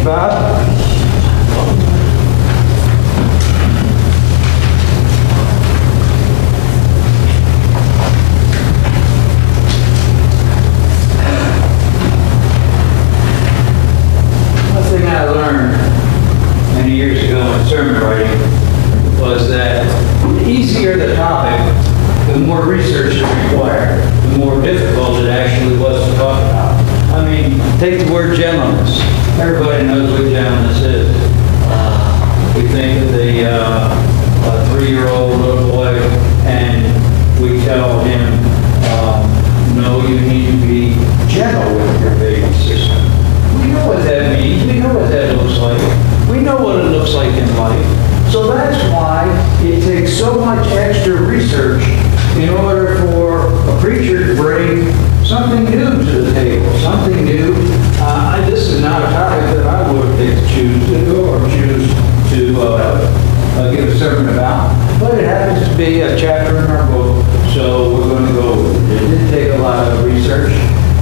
Thanks, Bob. One thing I learned many years ago in sermon writing was that the easier the topic, the more research is required, the more difficult it actually was to talk about. I mean, take the word gentleness. Everybody knows what gentleness is. We think of the 3-year-old little boy, and we tell him, no, you need to be gentle with your baby sister. We know what that means. We know what that looks like. We know what it looks like in life. So that's why it takes so much extra research in order for a preacher to bring something new to the table, something new. This is not a topic that I would choose to give a sermon about, but it happens to be a chapter in our book, so we're going to go with it. It did take a lot of research,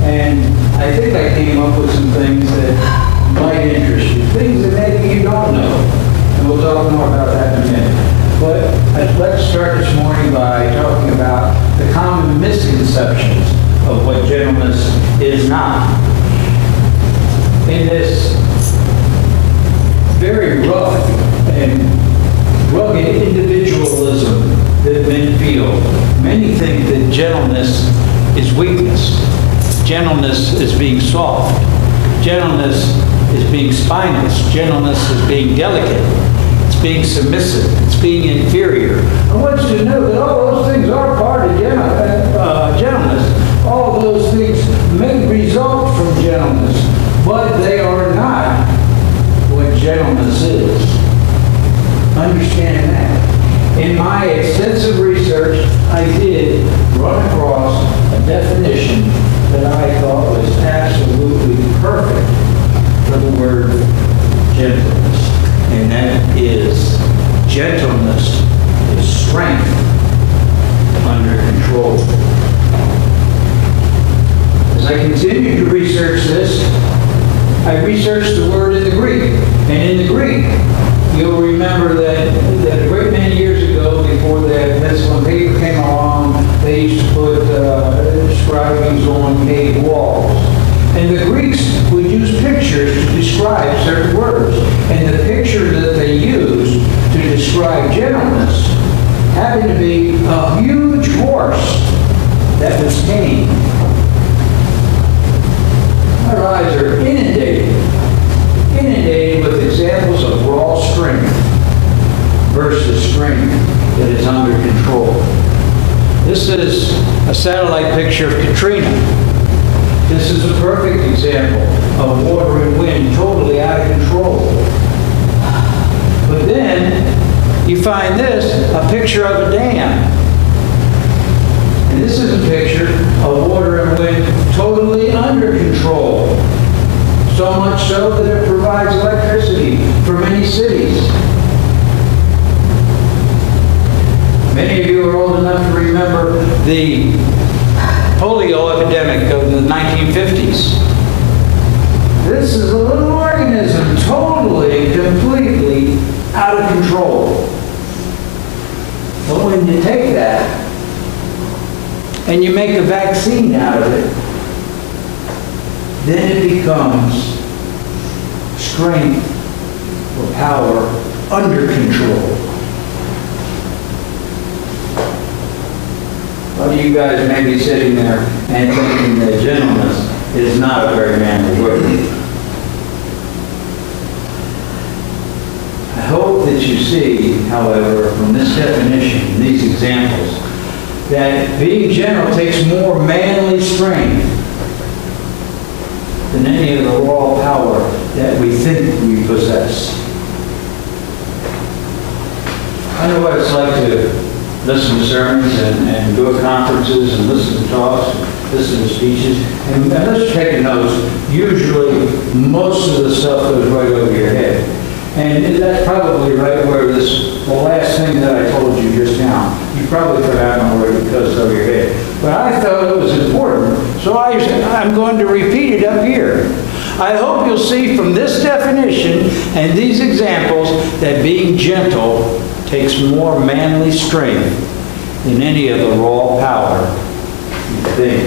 and I think I came up with some things that might interest you, things that maybe you don't know, and we'll talk more about that in a minute. But let's start this morning by talking about the common misconceptions of what gentleness is not. In this very rough and rugged individualism that men feel, many think that gentleness is weakness. Gentleness is being soft. Gentleness is being spineless. Gentleness is being delicate. It's being submissive. It's being inferior. I want you to know that all those things are part of gentleness. All those things may result from gentleness, but they are not what gentleness is. Understand that. In my extensive research, I did run across a definition that I thought was absolutely perfect for the word gentleness. And that is, gentleness is strength under control. As I continued to research this, I researched the word in the Greek. And in the Greek, you'll remember that a great many years ago, before that pencil and paper came along, they used to put inscriptions on cave walls. And the Greeks would use pictures to describe certain words. And the picture that they used to describe gentleness happened to be a huge horse that was tame. Our eyes are inundated with examples of raw strength versus strength that is under control. This is a satellite picture of Katrina. This is a perfect example of water and wind totally out of control. But then you find this, a picture of a dam. And this is a picture of water and wind totally under control. So much so that it provides electricity for many cities. Many of you are old enough to remember the polio epidemic of the 1950s. This is a little organism totally, completely out of control. But when you take that and you make a vaccine out of it, then it becomes strength or power under control. A lot of you guys may be sitting there and thinking that gentleness is not a very manly word. I hope that you see, however, from this definition, these examples, that being gentle takes more manly strength than any of the raw power that we think we possess. I know what it's like to listen to sermons and go to conferences and listen to talks, listen to speeches, and unless you're taking notes, usually most of the stuff goes right over your head. And that's probably right where the last thing that I told you just now, you probably forgotten already because it's over your head. but I thought it was important, so I'm going to repeat it up here. I hope you'll see from this definition and these examples that being gentle takes more manly strength than any of the raw power you think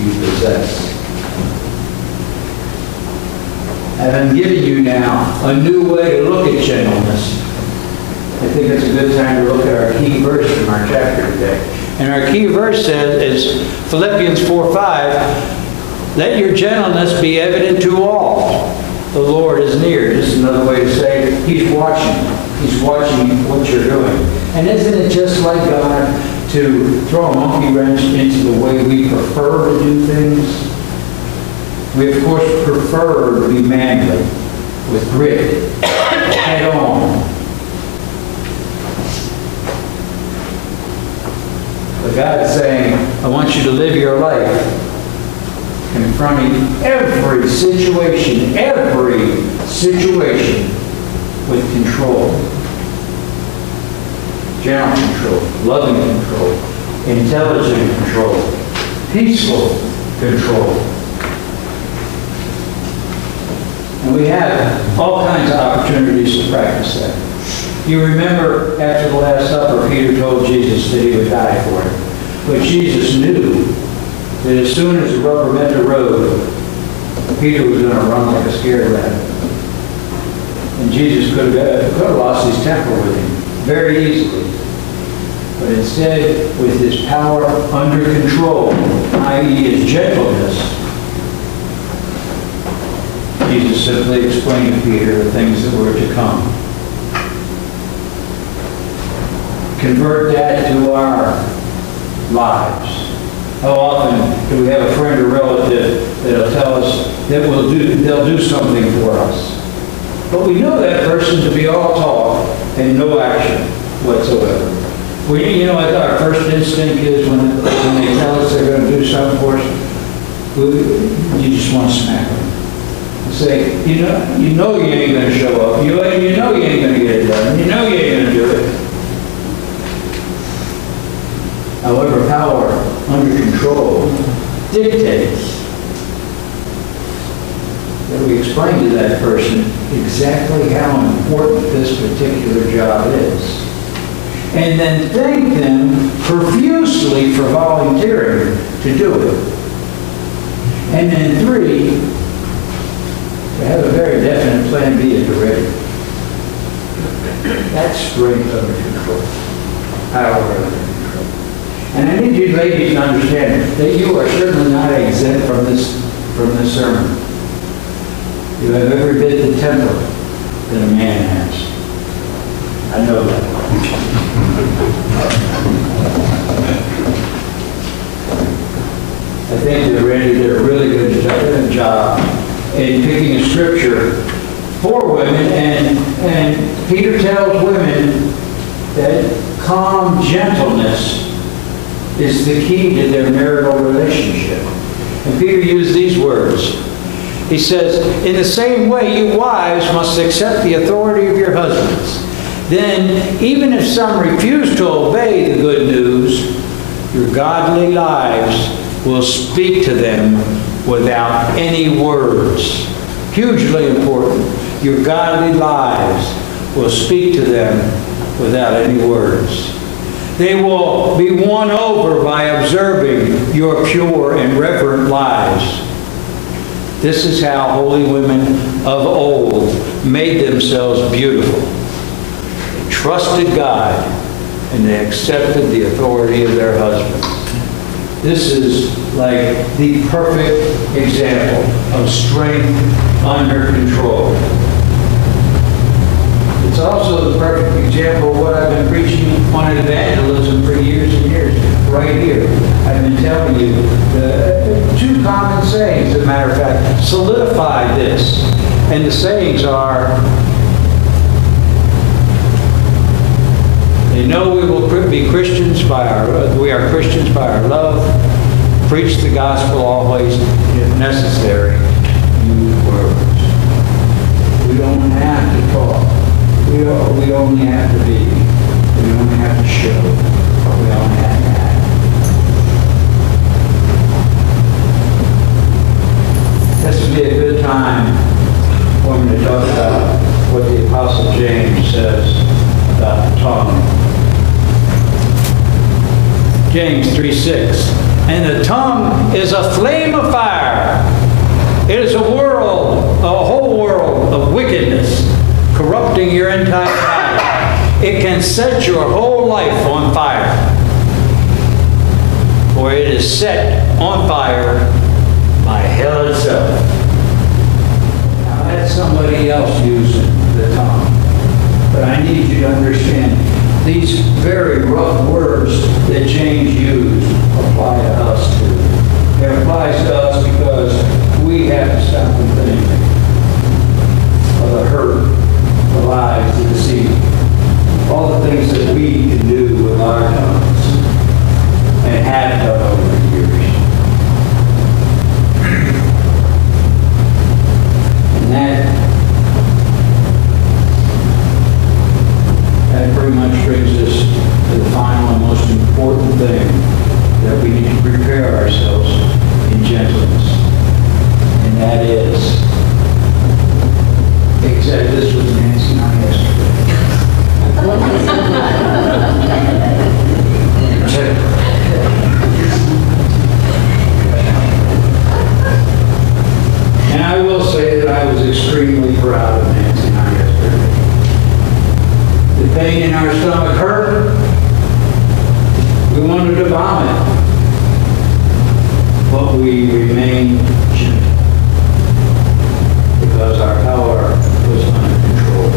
you possess. And I'm giving you now a new way to look at gentleness. I think it's a good time to look at our key verse from our chapter today. And our key verse is Philippians 4:5, let your gentleness be evident to all. The Lord is near. This is another way to say He's watching. He's watching what you're doing. And isn't it just like God to throw a monkey wrench into the way we prefer to do things? We, of course, prefer to be manly, with grit, head on. But God is saying, I want you to live your life confronting every situation with control. Gentle control, loving control, intelligent control, peaceful control. And we have all kinds of opportunities to practice that. You remember after the Last Supper, Peter told Jesus that he would die for him. But Jesus knew that as soon as the rubber met the road, Peter was going to run like a scared rabbit. And Jesus could have lost his temper with him very easily. But instead, with his power under control, i.e. his gentleness, Jesus simply explained to Peter the things that were to come. Convert that to our lives. How often do we have a friend or relative that'll tell us that they'll do something for us? But we know that person to be all talk and no action whatsoever. You know what our first instinct is when they tell us they're going to do something for us? You just want to smack them. Say, you know you ain't going to show up. You know you ain't going to get it done. You know you ain't going to do it. However, power under control dictates that we explain to that person exactly how important this particular job is. And then thank them profusely for volunteering to do it. And then 3, to have a very definite plan B at the ready. That's strength under control. Power under control. And I need you ladies to understand that you are certainly not exempt from this sermon. You have every bit the temper that a man has. I know that. I think that Randy did a really good job in picking a scripture for women, and Peter tells women that calm gentleness is the key to their marital relationship. And Peter used these words. He says, in the same way, you wives must accept the authority of your husbands. Then, even if some refuse to obey the good news, your godly lives will speak to them without any words. Hugely important. Your godly lives will speak to them without any words. They will be won over by observing your pure and reverent lives. This is how holy women of old made themselves beautiful. They trusted God and they accepted the authority of their husbands. This is like the perfect example of strength under control. It's also the perfect example of what I've been preaching on evangelism for years and years, right here. I've been telling you 2 common sayings, as a matter of fact, solidify this. And the sayings are, they know we will be Christians we are Christians by our love, preach the gospel always, if necessary, use words. We don't have to talk. We only have to be. We only have to show. We only have to act. going to talk about what the Apostle James says about the tongue. James 3:6. And the tongue is a flame of fire. It is a whole world of wickedness, corrupting your entire life. It can set your whole life on fire. For it is set on fire by hell itself. Now that's somebody else using the tongue. But I need you to understand, these very rough words that James used apply to us too. It applies to us because we have to stop and think of the hurt, the lies, the deceit, all the things that we can do with our tongues and have done over the years. And that pretty much brings us to the final and most important thing, that we need to prepare ourselves in gentleness. And that is, exactly, this was Nancy and I yesterday. And I will say that I was extremely proud of Nancy and I yesterday. The pain in our stomach hurt. We wanted to vomit. But we remained gentle because our power was under control.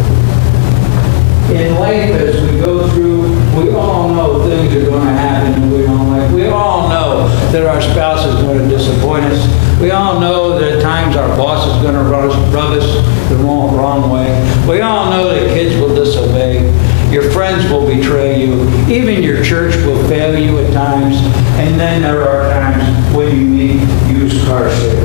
In life, as we go through, we all know things are going to happen and we don't like. We all know that our spouse is going to disappoint us. We all know that at times our boss is going to rub us the wrong way. We all know that kids will disobey. Your friends will betray you. Even your church will fail you at times. And then there are times when you meet used car salesmen.